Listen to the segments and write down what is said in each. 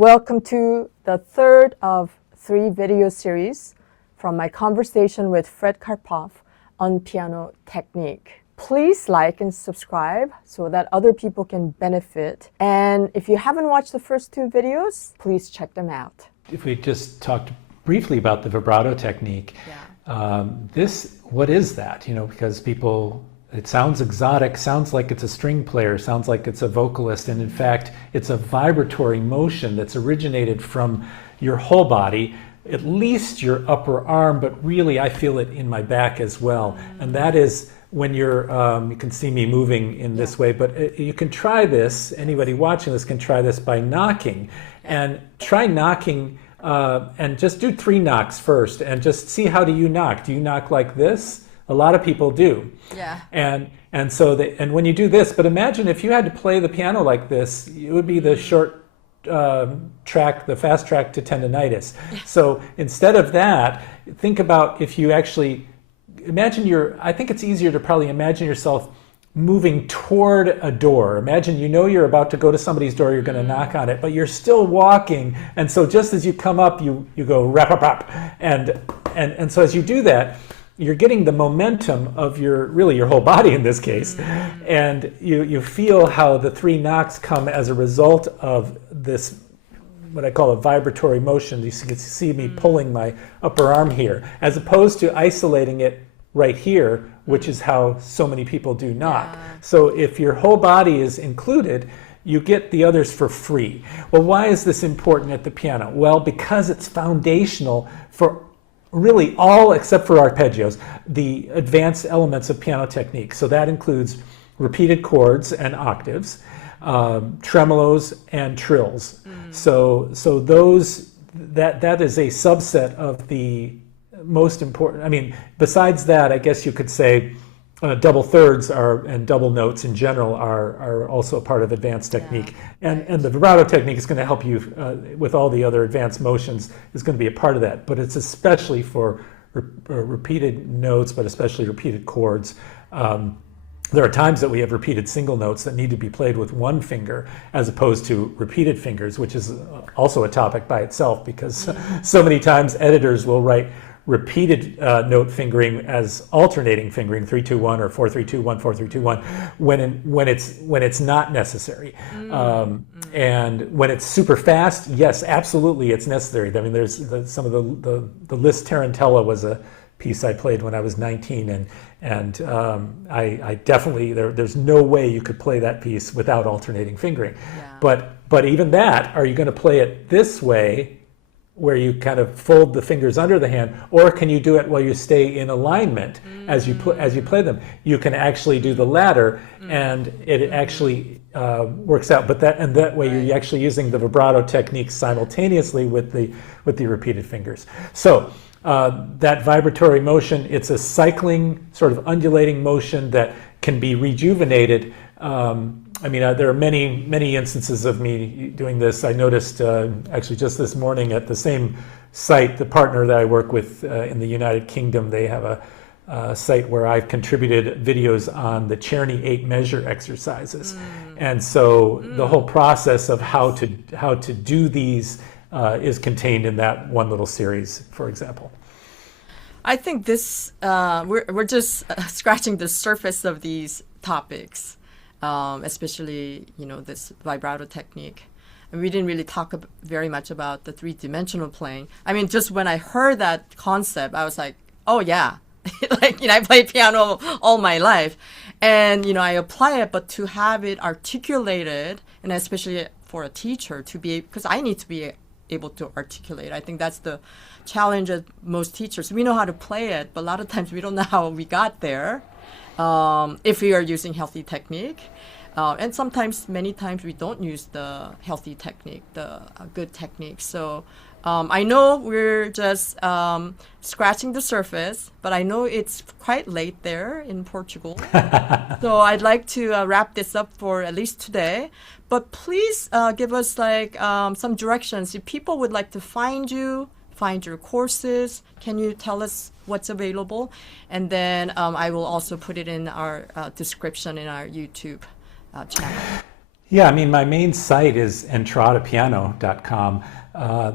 Welcome to the third of 3 video series from my conversation with Fred Karpoff on piano technique. Please like and subscribe so that other people can benefit. And if you haven't watched the first 2 videos, please check them out. If we just talked briefly about the vibrato technique, what is that? Because people, it sounds exotic, sounds like it's a string player, sounds like it's a vocalist, and in fact, it's a vibratory motion that's originated from your whole body, at least your upper arm, but really I feel it in my back as well. And that is when you're, you can see me moving in this way, but you can try this, anybody watching this can try this by knocking, and try knocking, and just do 3 knocks first, and just see how do you knock. Do you knock like this? A lot of people do. Yeah. And when you do this, but imagine if you had to play the piano like this, it would be the short track, the fast track to tendonitis. So instead of that, think about if you actually imagine I think it's easier to probably imagine yourself moving toward a door. Imagine you're about to go to somebody's door, you're going to knock on it, but you're still walking. And so just as you come up, you go rap, rap, rap. And so as you do that, you're getting the momentum of your whole body in this case. And you feel how the 3 knocks come as a result of this, what I call a vibratory motion. You can see me pulling my upper arm here, as opposed to isolating it right here, which is how so many people do knock. So if your whole body is included, you get the others for free. Well, why is this important at the piano? Well, because it's foundational for really all, except for arpeggios, the advanced elements of piano technique. So that includes repeated chords and octaves, tremolos and trills. So that is a subset of the most important. Besides that, I guess you could say double thirds and double notes in general are also a part of advanced technique. And the vibrato technique is going to help you with all the other advanced motions, is going to be a part of that. But it's especially for repeated notes, but especially repeated chords. There are times that we have repeated single notes that need to be played with 1 finger as opposed to repeated fingers, which is also a topic by itself, because so many times editors will write repeated note fingering as alternating fingering, 3-2-1 or 4-3-2-1, 4-3-2-1, when it's not necessary. And when it's super fast, yes, absolutely, it's necessary. There's some of the Liszt Tarantella was a piece I played when I was 19, and I definitely there's no way you could play that piece without alternating fingering. But even that, are you going to play it this way, where you kind of fold the fingers under the hand, or can you do it while you stay in alignment as you play them? You can actually do the latter, and it actually works out. But that way you're actually using the vibrato technique simultaneously with the repeated fingers. So that vibratory motion, it's a cycling, sort of undulating motion that can be rejuvenated. There are many instances of me doing this. I noticed actually just this morning at the same site, the partner that I work with in the United Kingdom, they have a site where I've contributed videos on the Czerny 8-measure exercises. And so the whole process of how to do these is contained in that one little series, for example. I think this, we're just scratching the surface of these topics. Especially, this vibrato technique. And we didn't really talk very much about the 3-dimensional playing. Just when I heard that concept, I was like, oh yeah, I played piano all my life. And, I apply it, but to have it articulated, and especially for a teacher because I need to be able to articulate. I think that's the challenge of most teachers. We know how to play it, but a lot of times we don't know how we got there. If we are using healthy technique. And many times we don't use the healthy technique, the good technique. So I know we're just scratching the surface, but I know it's quite late there in Portugal. So I'd like to wrap this up for at least today. But please give us some directions. If people would like to find you, find your courses, can you tell us what's available? And then I will also put it in our description in our YouTube channel. Yeah, I mean, my main site is entradapiano.com,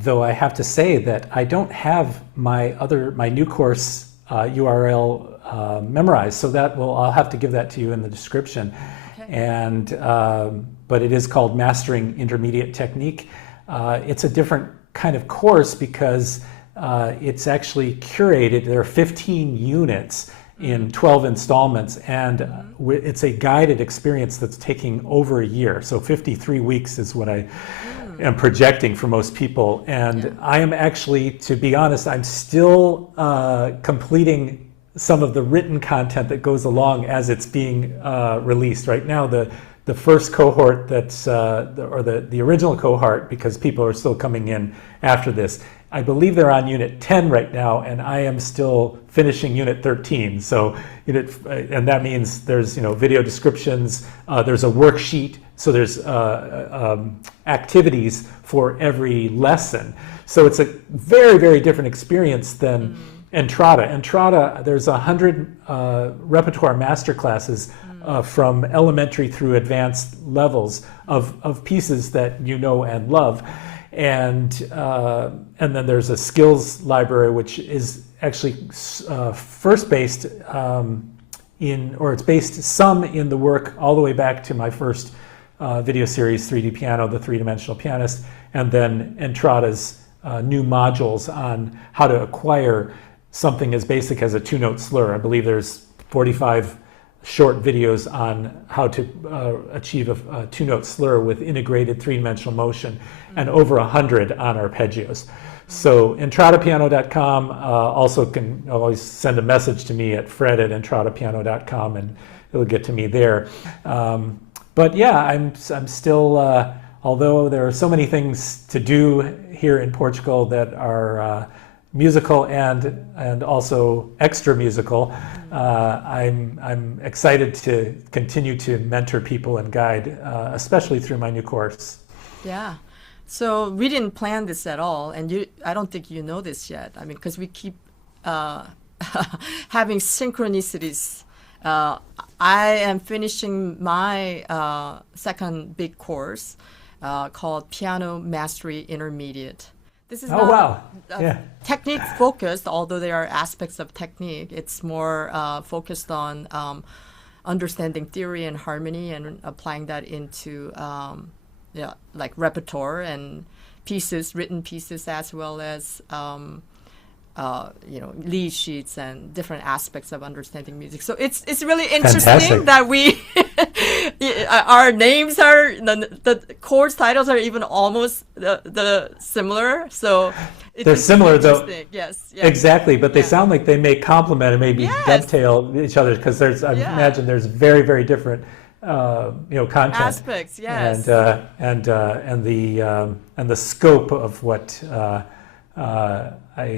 though I have to say that I don't have my new course URL memorized, so I'll have to give that to you in the description. Okay. And but it is called Mastering Intermediate Technique. It's a different kind of course because it's actually curated. There are 15 units in 12 installments, and it's a guided experience that's taking over a year. So 53 weeks is what I am projecting for most people. And I am actually, to be honest, I'm still completing some of the written content that goes along as it's being released. Right now, the first cohort that's, or the original cohort, because people are still coming in after this, I believe they're on Unit 10 right now, and I am still finishing Unit 13. So, and that means there's video descriptions, there's a worksheet, so there's activities for every lesson. So it's a very, very different experience than Entrada. Entrada, there's 100 repertoire master classes from elementary through advanced levels of pieces that you know and love. And then there's a skills library, which is actually first based it's based some in the work all the way back to my first video series, 3D Piano, the three-dimensional pianist, and then Entrada's new modules on how to acquire something as basic as a two-note slur. I believe there's 45 short videos on how to achieve a two-note slur with integrated three-dimensional motion, and over 100 on arpeggios. So entradapiano.com, also can always send a message to me at fred@entradapiano.com, and it'll get to me there. But yeah, I'm still, although there are so many things to do here in Portugal that are musical and also extra musical, I'm excited to continue to mentor people and guide, especially through my new course. Yeah. So we didn't plan this at all, and I don't think you know this yet. I mean, because we keep having synchronicities. I am finishing my second big course called Piano Mastery Intermediate. This is technique focused, although there are aspects of technique. It's more focused on understanding theory and harmony and applying that into like repertoire and pieces, written pieces, as well as lead sheets and different aspects of understanding music. So it's really interesting that we our names are the course titles are even almost the similar. So they're similar though. Yes. Exactly, but they sound like they may complement and maybe dovetail each other, because I imagine there's very, very different content aspects, yes, and the scope of what I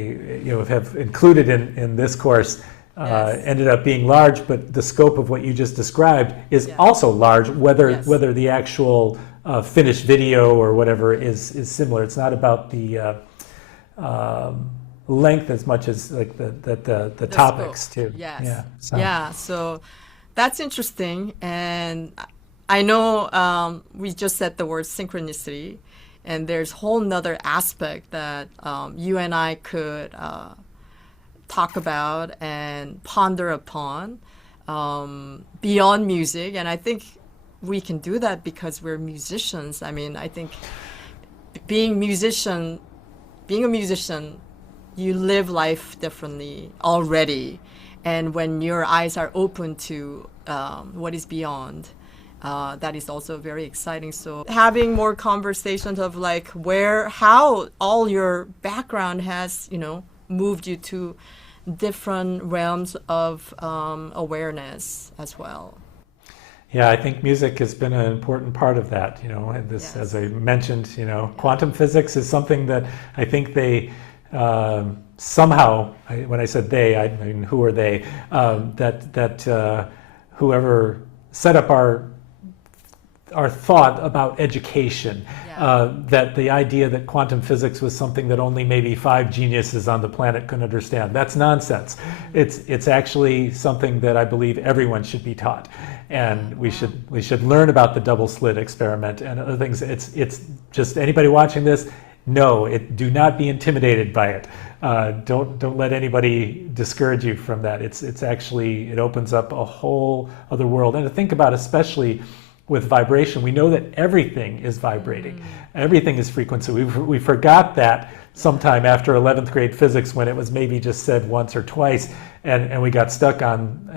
have included in this course ended up being large, but the scope of what you just described is also large, whether the actual finished video or whatever is similar. It's not about the length as much as like the topics scope. too. Yes. So that's interesting, and I know we just said the word synchronicity, and there's a whole nother aspect that you and I could talk about and ponder upon beyond music, and I think we can do that because we're musicians. I mean, I think being a musician, you live life differently already. And when your eyes are open to what is beyond, that is also very exciting. So having more conversations of like how all your background has, moved you to different realms of awareness as well. Yeah, I think music has been an important part of that. As I mentioned, quantum physics is something that I think they somehow, when I said they, I mean, who are they? That whoever set up our our thought about education, Yeah. that the idea that quantum physics was something that only maybe 5 geniuses on the planet could understand. That's nonsense. It's actually something that I believe everyone should be taught, and we should learn about the double slit experiment and other things. It's just anybody watching this, do not be intimidated by it. Don't let anybody discourage you from that. It's actually, it opens up a whole other world. And to think about, especially with vibration, we know that everything is vibrating. Everything is frequency. We forgot that sometime after 11th grade physics, when it was maybe just said once or twice, and we got stuck on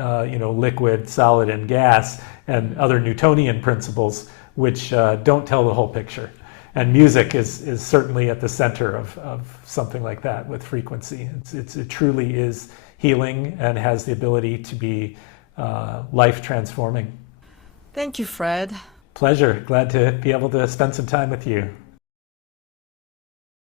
liquid, solid, and gas, and other Newtonian principles, which don't tell the whole picture. And music is certainly at the center of something like that with frequency. It truly is healing and has the ability to be life transforming. Thank you, Fred. Pleasure. Glad to be able to spend some time with you.